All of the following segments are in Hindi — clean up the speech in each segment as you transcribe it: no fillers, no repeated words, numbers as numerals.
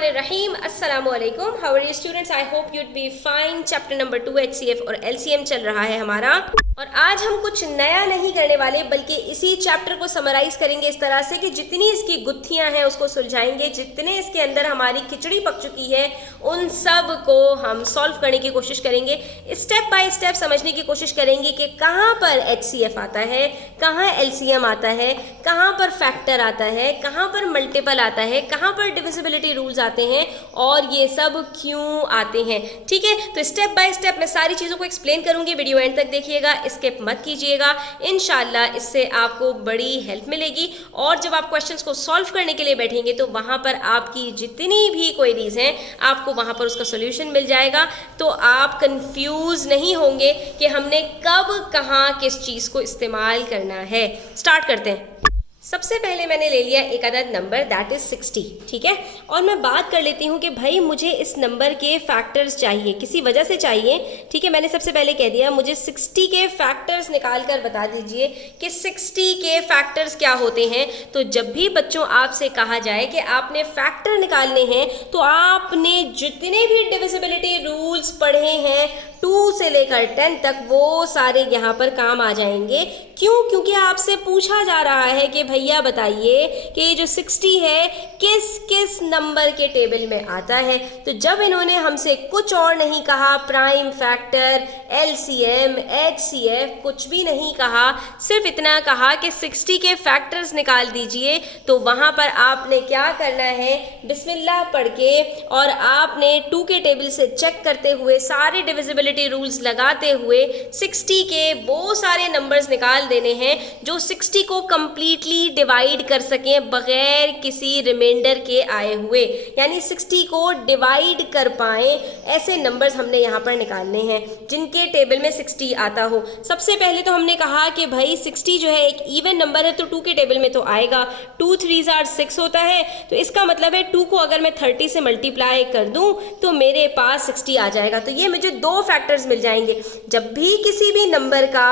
बिस्मिल्लाहिर्रहमानिर्रहीम अस्सलामुअलैकुम। How are you students? I hope you'd be fine. Chapter number 2 HCF और LCM चल रहा है हमारा, और आज हम कुछ नया नहीं करने वाले बल्कि इसी चैप्टर को समराइज करेंगे इस तरह से कि जितनी इसकी गुत्थियां हैं उसको सुलझाएंगे, जितने इसके अंदर हमारी खिचड़ी पक चुकी है उन सब को हम सॉल्व करने की कोशिश करेंगे। स्टेप बाय स्टेप समझने की कोशिश करेंगे कि कहाँ पर HCF आता है, कहाँ LCM आता है, कहाँ पर फैक्टर आता है, कहाँ पर मल्टीपल आता है, कहाँ पर डिविजिबिलिटी रूल्स आते हैं और ये सब क्यों आते हैं। ठीक है, तो स्टेप बाय स्टेप मैं सारी चीज़ों को एक्सप्लेन करूंगी। वीडियो एंड तक देखिएगा, स्किप मत कीजिएगा। इंशाल्लाह इससे आपको बड़ी हेल्प मिलेगी और जब आप क्वेश्चंस को सॉल्व करने के लिए बैठेंगे तो वहाँ पर आपकी जितनी भी क्वेरीज हैं आपको वहाँ पर उसका सोल्यूशन मिल जाएगा, तो आप कंफ्यूज नहीं होंगे कि हमने कब कहाँ किस चीज़ को इस्तेमाल करना है। स्टार्ट करते हैं। सबसे पहले मैंने ले लिया एक अदद नंबर दैट इज़ 60। ठीक है, और मैं बात कर लेती हूँ कि भाई मुझे इस नंबर के फैक्टर्स चाहिए, किसी वजह से चाहिए। ठीक है, मैंने सबसे पहले कह दिया मुझे 60 के फैक्टर्स निकाल कर बता दीजिए कि 60 के फैक्टर्स क्या होते हैं। तो जब भी बच्चों आपसे कहा जाए कि आपने फैक्टर निकालने हैं तो आपने जितने भी डिविजिबिलिटी रूल्स पढ़े हैं 2 से लेकर 10 तक वो सारे यहाँ पर काम आ जाएंगे। क्यों? क्योंकि आपसे पूछा जा रहा है कि भैया बताइए कि ये जो 60 है किस किस नंबर के टेबल में आता है। तो जब इन्होंने हमसे कुछ और नहीं कहा, प्राइम फैक्टर, LCM, HCF कुछ भी नहीं कहा, सिर्फ इतना कहा कि 60 के फैक्टर्स निकाल दीजिए, तो वहाँ पर आपने क्या करना है, बिस्मिल्लाह पढ़ के और आपने 2 के टेबल से चेक करते हुए सारे डिविजिबिलिटी रूल्स लगाते हुए 60 के वो सारे नंबर्स निकाल देने हैं जो 60 को कंप्लीटली डिवाइड कर सकें बगैर किसी रिमाइंडर के आए हुए, यानी 60 को डिवाइड कर पाएं ऐसे नंबर्स हमने यहाँ पर निकालने हैं जिनके टेबल में 60 आता हो। सबसे पहले तो हमने कहा कि भाई 60 जो है एक इवन नंबर है तो 2 के टेबल में तो आएगा। 2 3 are 6 होता है, तो इसका मतलब है 2 को अगर मैं 30 से मल्टीप्लाई कर दूं तो मेरे पास 60 आ जाएगा। तो ये मुझे 2 फैक्टर्स मिल जाएंगे। जब भी किसी भी नंबर का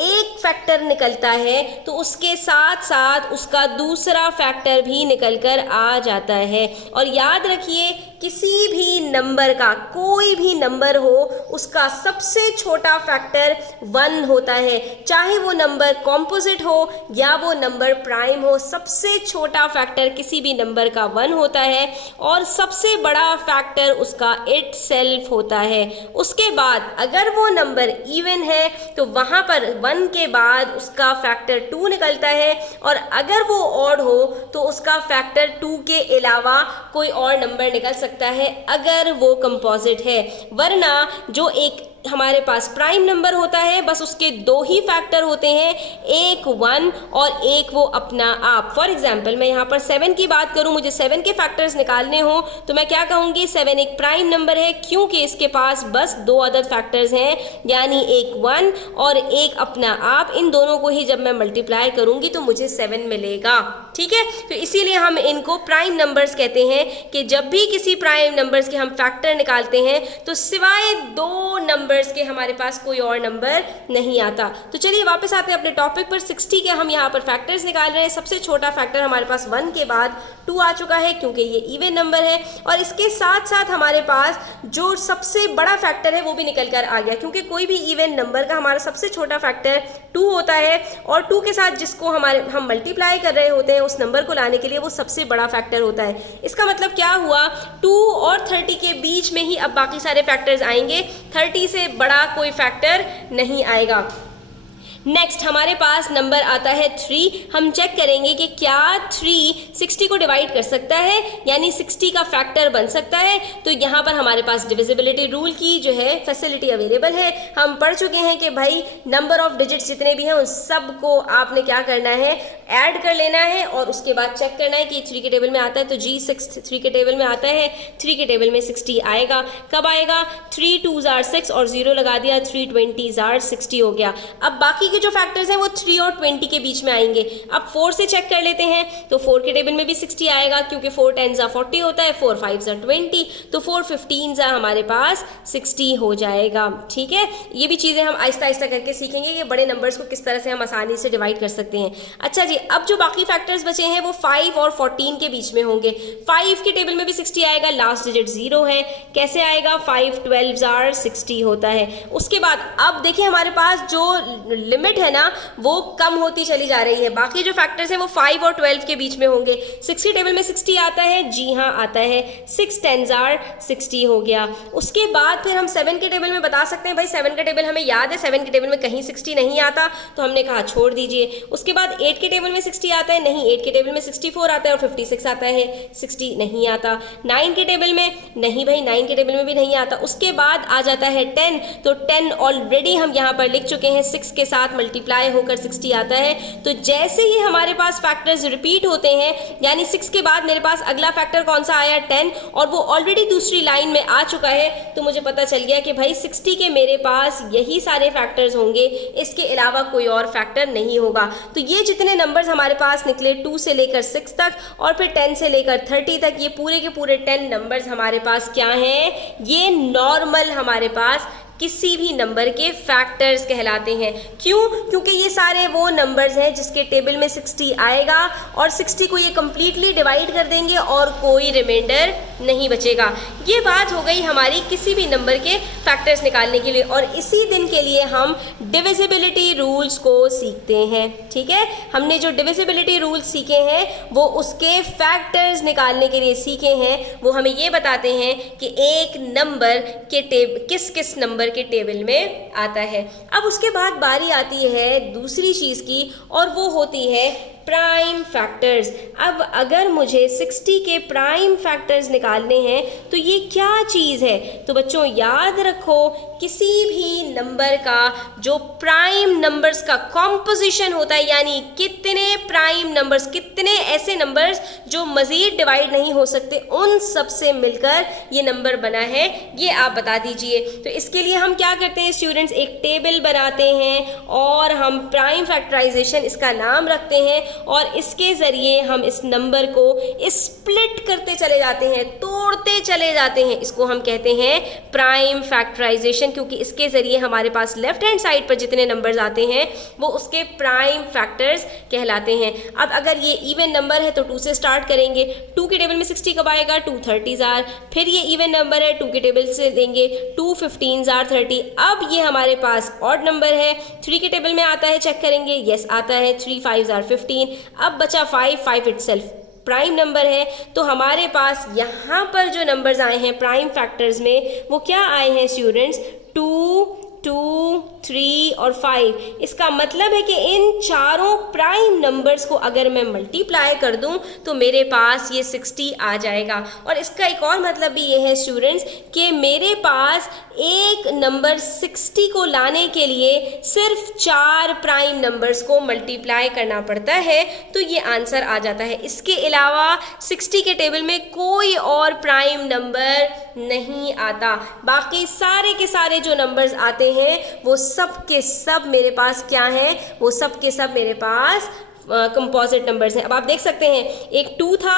एक फैक्टर निकलता है तो उसके साथ साथ उसका दूसरा फैक्टर भी निकलकर आ जाता है। और याद रखिए किसी भी नंबर का, कोई भी नंबर हो, उसका सबसे छोटा फैक्टर 1 होता है, चाहे वो नंबर कॉम्पोजिट हो या वो नंबर प्राइम हो। सबसे छोटा फैक्टर किसी भी नंबर का 1 होता है और सबसे बड़ा फैक्टर उसका इटसेल्फ होता है। उसके बाद अगर वो नंबर इवन है तो वहाँ पर 1 के बाद उसका फैक्टर 2 निकलता है, और अगर वो ऑड हो तो उसका फैक्टर 2 के अलावा कोई और नंबर निकल सकता है अगर वो कंपोजिट है। वरना जो एक हमारे पास प्राइम नंबर होता है बस उसके 2 ही फैक्टर होते हैं, एक 1 और एक वो अपना आप। फॉर एग्जांपल मैं यहाँ पर 7 की बात करूँ, मुझे 7 के फैक्टर्स निकालने हो तो मैं क्या कहूँगी, 7 एक प्राइम नंबर है क्योंकि इसके पास बस 2 अदद फैक्टर्स हैं, यानी एक 1 और एक अपना आप। इन दोनों को ही जब मैं मल्टीप्लाई करूँगी तो मुझे 7 मिलेगा। ठीक है, तो इसीलिए हम इनको प्राइम नंबर्स कहते हैं कि जब भी किसी प्राइम नंबर्स के हम फैक्टर निकालते हैं तो सिवाय 2 नंबर्स के हमारे पास कोई और नंबर नहीं आता। तो चलिए वापस आते हैं अपने टॉपिक पर। 60 के हम यहाँ पर फैक्टर्स निकाल रहे हैं। सबसे छोटा फैक्टर हमारे पास 1 के बाद 2 आ चुका है क्योंकि ये इवन नंबर है, और इसके साथ साथ हमारे पास जो सबसे बड़ा फैक्टर है वो भी निकल कर आ गया, क्योंकि कोई भी इवन नंबर का हमारा सबसे छोटा फैक्टर 2 होता है और 2 के साथ जिसको हम मल्टीप्लाई कर रहे होते हैं उस नंबर को लाने के लिए वो सबसे बड़ा फैक्टर होता है। इसका मतलब क्या हुआ, 2 और 30 के बीच में ही अब बाकी सारे फैक्टर्स आएंगे, 30 से बड़ा कोई फैक्टर नहीं आएगा। नेक्स्ट हमारे पास नंबर आता है 3। हम चेक करेंगे कि क्या 3 60 को डिवाइड कर सकता है, यानी 60 का फैक्टर बन सकता है। तो यहाँ पर हमारे पास डिविजिबिलिटी रूल की जो है फैसिलिटी अवेलेबल है। हम पढ़ चुके हैं कि भाई नंबर ऑफ डिजिट्स जितने भी हैं उन सब को आपने क्या करना है, ऐड कर लेना है और उसके बाद चेक करना है कि 3 के टेबल में आता है तो जी 3 के टेबल में आता है, 3 के टेबल में 60 आएगा। कब आएगा, 3 2s are 6 और 0 लगा दिया, 3 20s are 60 हो गया। अब बाकी के जो फैक्टर्स हैं वो 3 और 20 के बीच में आएंगे। अब 4 से चेक कर लेते हैं, तो 4 के टेबल में भी 60 आएगा क्योंकि 4 10 40 होता है, 4 5 20, तो 4 15 हमारे पास 60 हो जाएगा। ठीक है, ये भी चीज़ें हम आहिस्ता आहिस्ता करके सीखेंगे कि बड़े नंबर्स को किस तरह से हम आसानी से डिवाइड कर सकते हैं। अच्छा जी, अब जो बाकी फैक्टर्स बचे हैं वो 5 और 14 के बीच में होंगे। 5 के टेबल में भी 60 आएगा, लास्ट डिजिट 0 है, कैसे आएगा, 5 12 60 होता है। उसके बाद अब देखिए हमारे पास जो लिमिट है ना वो कम होती चली जा रही है। बाकी जो फैक्टर्स हैं वो 5 और 12 के बीच में होंगे। 6 टेबल में 60 आता है, जी हाँ आता है, 6 10 60 हो गया। उसके बाद फिर हम 7 के टेबल में बता सकते हैं, भाई 7 का टेबल हमें याद है, 7 के टेबल में कहीं 60 नहीं आता, तो हमने कहा छोड़ दीजिए। उसके बाद 8 के टेबल में 60 आता है, नहीं 8 के टेबल में 64 आता है और 56 आता है, 60 नहीं आता। 9 के टेबल में नहीं भाई, 9 के टेबल में भी नहीं आता। उसके बाद आ जाता है 10, तो 10 ऑलरेडी हम यहाँ पर लिख चुके हैं, 6 के साथ मल्टीप्लाई होकर 60 आता है। तो जैसे ही हमारे पास फैक्टर्स रिपीट होते हैं, यानी 6 के बाद मेरे पास अगला फैक्टर कौन सा आया, 10, और वो ऑलरेडी दूसरी लाइन में आ चुका है, तो मुझे पता चल गया कि भाई 60 के मेरे पास यही सारे फैक्टर्स होंगे, इसके अलावा कोई और फैक्टर नहीं होगा। तो ये जितने नंबर्स हमारे पास निकले 2 से लेकर 6 तक और फिर 10 से लेकर 30 तक, ये पूरे के पूरे 10 नंबर्स हमारे पास क्या हैं, ये नॉर्मल हमारे पास किसी भी नंबर के फैक्टर्स कहलाते हैं। क्यों? क्योंकि ये सारे वो नंबर्स हैं जिसके टेबल में 60 आएगा और 60 को ये कंप्लीटली डिवाइड कर देंगे और कोई रिमाइंडर नहीं बचेगा। ये बात हो गई हमारी किसी भी नंबर के फैक्टर्स निकालने के लिए, और इसी दिन के लिए हम डिविजिबिलिटी रूल्स को सीखते हैं। ठीक है, हमने जो डिविजिबिलिटी रूल्स सीखे हैं वो उसके फैक्टर्स निकालने के लिए सीखे हैं। वो हमें ये बताते हैं कि एक नंबर के किस किस नंबर के टेबल में आता है। अब उसके बाद बारी आती है दूसरी चीज़ की, और वो होती है प्राइम फैक्टर्स। अब अगर मुझे 60 के प्राइम फैक्टर्स निकालने हैं तो ये क्या चीज़ है? तो बच्चों याद रखो, किसी भी नंबर का जो प्राइम नंबर्स का कॉम्पोजिशन होता है, यानी कितने प्राइम नंबर्स, कितने ऐसे नंबर्स जो मज़ीद डिवाइड नहीं हो सकते, उन सब से मिलकर ये नंबर बना है, ये आप बता दीजिए। तो इसके लिए हम क्या करते हैं स्टूडेंट्स, एक टेबल बनाते हैं और हम प्राइम फैक्टराइजेशन इसका नाम रखते हैं, और इसके ज़रिए हम इस नंबर को स्प्लिट करते चले जाते हैं, तोड़ते चले जाते हैं। इसको हम कहते हैं प्राइम फैक्टराइजेशन, क्योंकि इसके ज़रिए हमारे पास लेफ्ट हैंड साइड पर जितने नंबर्स आते हैं वो उसके प्राइम फैक्टर्स कहलाते हैं। अब अगर ये इवन नंबर है तो 2 से स्टार्ट करेंगे। 2 के टेबल में 60 कब आएगा, 2 30s। फिर ये इवन नंबर है, 2 के टेबल से देंगे 2 15s 30। अब ये हमारे पास ऑड नंबर है, 3 के टेबल में आता है, चेक करेंगे, यस आता है, 3 5s 15। अब बचा 5 इटसेल्फ प्राइम नंबर है। तो हमारे पास यहाँ पर जो नंबर्स आए हैं प्राइम फैक्टर्स में वो क्या आए हैं स्टूडेंट्स, 2 2 3 और 5। इसका मतलब है कि इन चारों प्राइम नंबर्स को अगर मैं मल्टीप्लाई कर दूं तो मेरे पास ये 60 आ जाएगा। और इसका एक और मतलब भी ये है स्टूडेंट्स कि मेरे पास एक नंबर 60 को लाने के लिए सिर्फ 4 प्राइम नंबर्स को मल्टीप्लाई करना पड़ता है, तो ये आंसर आ जाता है। इसके अलावा 60 के टेबल में कोई और प्राइम नंबर नहीं आता। बाकी सारे के सारे जो नंबर्स आते हैं वो सब के सब मेरे पास क्या हैं, वो सब के सब मेरे पास कंपोजिट नंबर्स हैं। अब आप देख सकते हैं एक 2 था,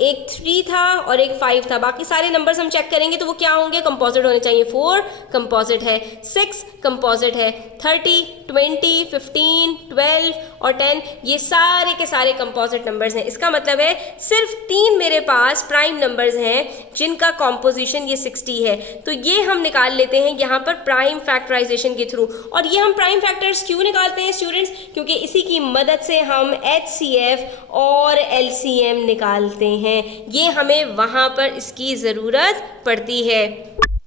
एक 3 था और एक 5 था। बाकी सारे नंबर्स हम चेक करेंगे तो वो क्या होंगे, कंपोजिट होने चाहिए। 4 कंपोजिट है, 6 कंपोजिट है, 30 20 15 12 और 10 ये सारे के सारे कंपोजिट नंबर्स हैं। इसका मतलब है सिर्फ 3 मेरे पास प्राइम नंबर्स हैं जिनका कॉम्पोजिशन ये 60 है। तो ये हम निकाल लेते हैं यहाँ पर प्राइम फैक्टराइजेशन के थ्रू। और ये हम प्राइम फैक्टर्स क्यों निकालते हैं स्टूडेंट्स, क्योंकि इसी की मदद से हम HCF और LCM निकालते हैं। ये हमें वहाँ पर इसकी ज़रूरत पड़ती है।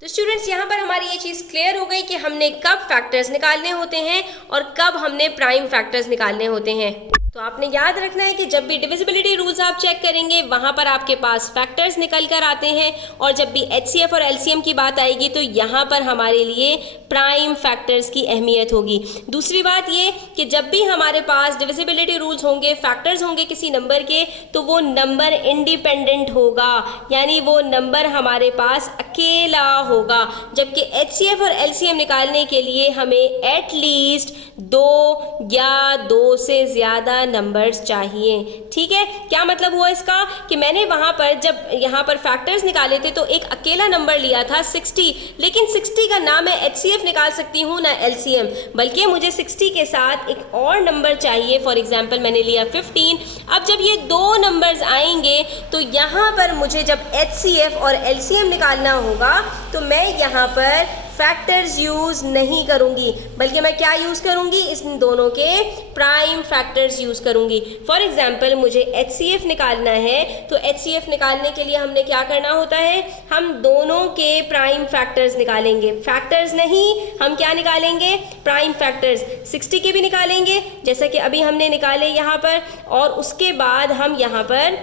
तो स्टूडेंट्स यहाँ पर हमारी ये चीज़ क्लियर हो गई कि हमने कब फैक्टर्स निकालने होते हैं और कब हमने प्राइम फैक्टर्स निकालने होते हैं। तो आपने याद रखना है कि जब भी डिविजिबिलिटी रूल्स आप चेक करेंगे वहाँ पर आपके पास फैक्टर्स निकल कर आते हैं, और जब भी HCF और LCM की बात आएगी तो यहाँ पर हमारे लिए प्राइम फैक्टर्स की अहमियत होगी। दूसरी बात ये कि जब भी हमारे पास डिविजिबिलिटी रूल्स होंगे, फैक्टर्स होंगे किसी नंबर के, तो वो नंबर इंडिपेंडेंट होगा, यानी वो नंबर हमारे पास अकेला होगा, जबकि HCF और LCM निकालने के लिए हमें एटलीस्ट 2 या 2 से ज़्यादा नंबर्स चाहिए। ठीक है, क्या मतलब हुआ इसका कि मैंने वहाँ पर जब यहाँ पर फैक्टर्स निकाले थे तो एक अकेला नंबर लिया था 60, लेकिन 60 का ना मैं HCF निकाल सकती हूँ ना LCM, बल्कि मुझे 60 के साथ एक और नंबर चाहिए। फॉर एग्जांपल मैंने लिया 15। अब जब ये दो नंबर्स आएंगे तो यहाँ पर मुझे जब HCF और LCM निकालना होगा तो मैं यहाँ पर फैक्टर्स यूज़ नहीं करूँगी, बल्कि मैं क्या यूज़ करूँगी, इन दोनों के प्राइम फैक्टर्स यूज़ करूँगी। फॉर एग्जांपल मुझे HCF निकालना है, तो HCF निकालने के लिए हमने क्या करना होता है, हम दोनों के प्राइम फैक्टर्स निकालेंगे। फैक्टर्स नहीं, हम क्या निकालेंगे, प्राइम फैक्टर्स। 60 के भी निकालेंगे जैसा कि अभी हमने निकाले यहाँ पर, और उसके बाद हम यहाँ पर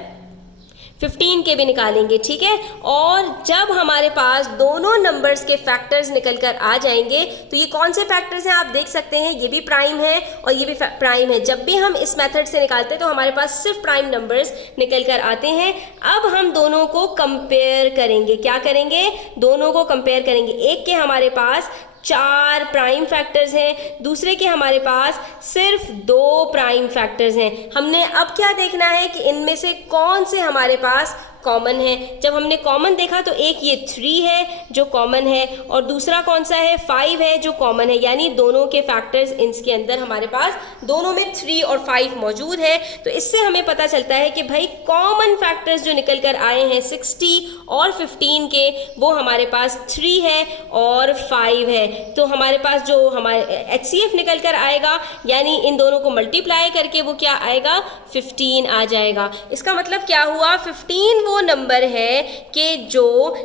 15 के भी निकालेंगे। ठीक है, और जब हमारे पास दोनों नंबर्स के फैक्टर्स निकल कर आ जाएंगे तो ये कौन से फैक्टर्स हैं आप देख सकते हैं, ये भी प्राइम है और ये भी प्राइम है। जब भी हम इस मेथड से निकालते हैं तो हमारे पास सिर्फ प्राइम नंबर्स निकल कर आते हैं। अब हम दोनों को कंपेयर करेंगे। क्या करेंगे, दोनों को कंपेयर करेंगे। एक के हमारे पास 4 प्राइम फैक्टर्स हैं, दूसरे के हमारे पास सिर्फ 2 प्राइम फैक्टर्स हैं। हमने अब क्या देखना है कि इनमें से कौन से हमारे पास कॉमन है। जब हमने कॉमन देखा तो एक ये 3 है जो कॉमन है, और दूसरा कौन सा है, 5 है जो कॉमन है, यानी दोनों के फैक्टर्स इसके अंदर हमारे पास दोनों में 3 और 5 मौजूद है। तो इससे हमें पता चलता है कि भाई कॉमन फैक्टर्स जो निकल कर आए हैं 60 और 15 के, वो हमारे पास 3 है और 5 है। तो हमारे पास जो हमारे HCF निकल कर आएगा, यानी इन दोनों को मल्टीप्लाई करके वो क्या आएगा, 15 आ जाएगा। इसका मतलब क्या हुआ, 15 वो नंबर है कि जो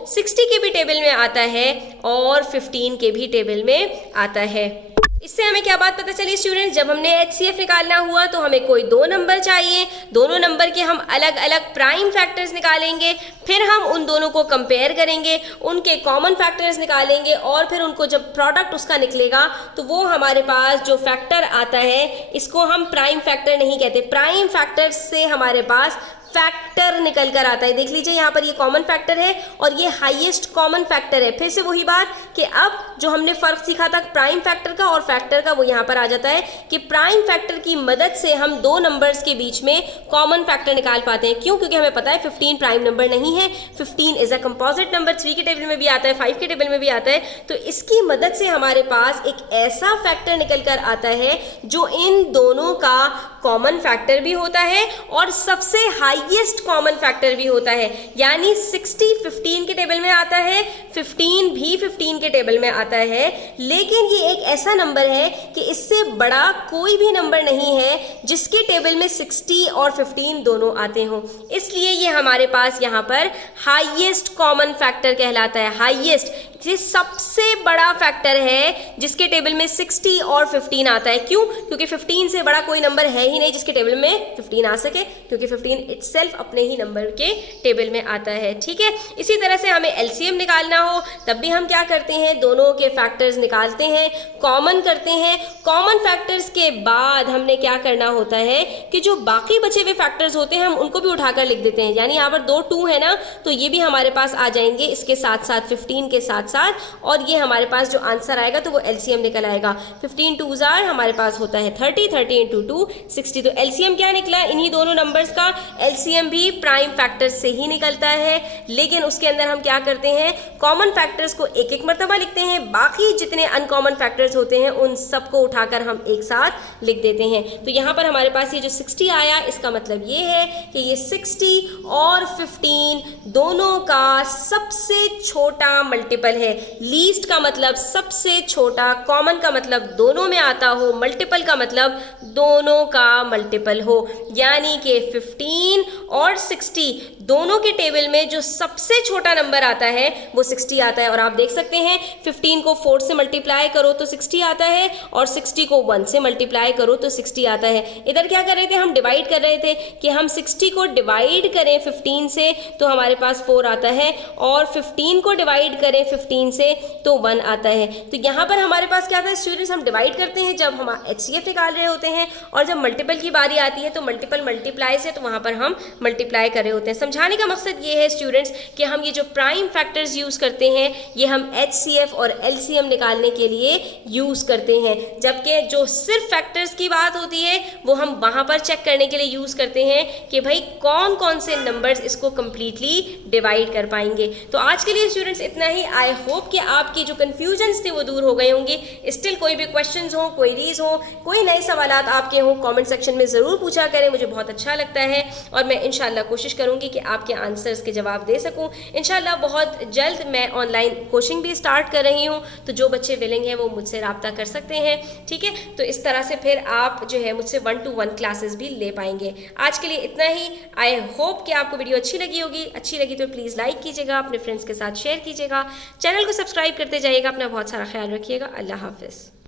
60 के भी टेबल में आता है और 15 के भी टेबल में आता है। इससे हमें क्या बात पता चली स्टूडेंट्स, जब हमने HCF निकालना हुआ तो हमें कोई 2 नंबर चाहिए, दोनों नंबर के हम अलग अलग प्राइम फैक्टर्स निकालेंगे, फिर हम उन दोनों को कंपेयर करेंगे, उनके कॉमन फैक्टर्स निकालेंगे, और फिर उनको जब प्रोडक्ट उसका निकलेगा तो वो हमारे पास जो फैक्टर आता है, इसको हम प्राइम फैक्टर नहीं कहते। प्राइम फैक्टर से हमारे पास फैक्टर निकल कर आता है। देख लीजिए यहाँ पर ये कॉमन फैक्टर है और ये हाईएस्ट कॉमन फैक्टर है। फिर से वही बात कि अब जो हमने फर्क सीखा था प्राइम फैक्टर का और फैक्टर का, वो यहाँ पर आ जाता है कि प्राइम फैक्टर की मदद से हम 2 नंबर्स के बीच में कॉमन फैक्टर निकाल पाते हैं। क्यों, क्योंकि हमें पता है 15 प्राइम नंबर नहीं है, 15 इज अ कंपोजिट नंबर। 3 के टेबल में भी आता है, 5 के टेबल में भी आता है। तो इसकी मदद से हमारे पास एक ऐसा फैक्टर निकल कर आता है जो इन दोनों का कॉमन फैक्टर भी होता है और सबसे हाईएस्ट कॉमन फैक्टर भी होता है। यानी 60 15 के टेबल में आता है, 15 भी 15 के टेबल में आता है, लेकिन ये एक ऐसा नंबर है कि इससे बड़ा कोई भी नंबर नहीं है जिसके टेबल में 60 और 15 दोनों आते हों। इसलिए ये हमारे पास यहाँ पर हाईएस्ट कॉमन फैक्टर कहलाता है। हाईएस्ट, ये सबसे बड़ा फैक्टर है जिसके टेबल में 60 और 15 आता है। क्यों, क्योंकि 15 से बड़ा कोई नंबर है ही नहीं जिसके टेबल में 15 आ सके, क्योंकि 15 इटसेल्फ अपने ही नंबर के टेबल में आता है। ठीक है, इसी तरह से हमें LCM निकालना हो तब भी हम क्या करते हैं, दोनों के फैक्टर्स निकालते हैं, कॉमन करते हैं। कॉमन फैक्टर्स के बाद हमने क्या करना होता है कि जो बाकी बचे हुए फैक्टर्स होते हैं हम उनको भी उठाकर लिख देते हैं। यानी यहाँ पर 2 2 है ना, तो ये भी हमारे पास आ जाएंगे इसके साथ साथ, 15 के साथ साथ, और ये हमारे पास जो आंसर आएगा तो वो LCM निकल आएगा। 15 2s आर हमारे पास होता है 30, 30 इंटू 2 60। तो LCM क्या निकला, इन्हीं दोनों नंबर्स का LCM भी प्राइम फैक्टर्स से ही निकलता है, लेकिन उसके अंदर हम क्या करते हैं, कॉमन फैक्टर्स को एक एक मरतबा लिखते हैं, बाकी जितने अनकॉमन फैक्टर्स होते हैं उन सबको उठाकर हम एक साथ लिख देते हैं। तो यहाँ पर हमारे पास ये जो 60 आया, इसका मतलब ये है कि ये 60 और 15 दोनों का सबसे छोटा मल्टीपल है। लीस्ट का मतलब सबसे छोटा, कॉमन का मतलब दोनों में आता हो, मल्टीपल का मतलब दोनों का मल्टीपल हो। यानी कि 15 और 60 दोनों के टेबल में जो सबसे छोटा नंबर आता है वो 60 आता है। और आप देख सकते हैं 15 को 4 से मल्टीप्लाई करो तो 60 आता है, और 60 को 1 से मल्टीप्लाई करो तो 60 आता है। इधर क्या कर रहे थे, हम डिवाइड कर रहे थे कि हम 60 को डिवाइड करें 15 से तो हमारे पास 4 आता है, और 15 को डिवाइड करें 15 से तो 1 आता है। तो यहाँ पर हमारे पास क्या था स्टूडेंट्स, हम डिवाइड करते हैं जब हम HCF निकाल रहे होते हैं, और जब मल्टीपल की बारी आती है तो मल्टीपल मल्टीप्लाई से, तो वहाँ पर हम मल्टीप्लाई कर रहे होते हैं। समझाने का मकसद ये है स्टूडेंट्स कि हम ये जो प्राइम फैक्टर्स यूज़ करते हैं ये हम HCF और LCM निकालने के लिए यूज़ करते हैं, जबकि जो सिर्फ फैक्टर्स की बात होती है वो हम वहाँ पर चेक करने के लिए यूज़ करते हैं कि भाई कौन कौन से नंबर्स इसको कम्प्लीटली डिवाइड कर पाएंगे। तो आज के लिए स्टूडेंट्स इतना ही। आई होप कि आपकी जो कन्फ्यूजन्स थे वो दूर हो गए होंगे। स्टिल कोई भी क्वेश्चंस हो, क्वेरीज हो, कोई नए सवालात आपके हो, कमेंट सेक्शन में ज़रूर पूछा करें, मुझे बहुत अच्छा लगता है और मैं इंशाल्लाह कोशिश करूँगी कि आपके आंसर्स के जवाब दे सकूँ। इंशाल्लाह बहुत जल्द मैं ऑनलाइन कोचिंग भी स्टार्ट कर रही हूँ, तो जो बच्चे विलिंग हैं वो मुझसे रब्ता कर सकते हैं, ठीक है। तो इस तरह से फिर आप जो है मुझसे 1-to-1 क्लासेस भी ले पाएंगे। आज के लिए इतना ही। आई होप कि आपको वीडियो अच्छी लगी होगी। अच्छी लगी तो प्लीज़ लाइक कीजिएगा, अपने फ्रेंड्स के साथ शेयर कीजिएगा, चैनल को सब्सक्राइब करते जाइएगा। अपना बहुत सारा ख्याल रखिएगा। अल्लाह हाफिज़।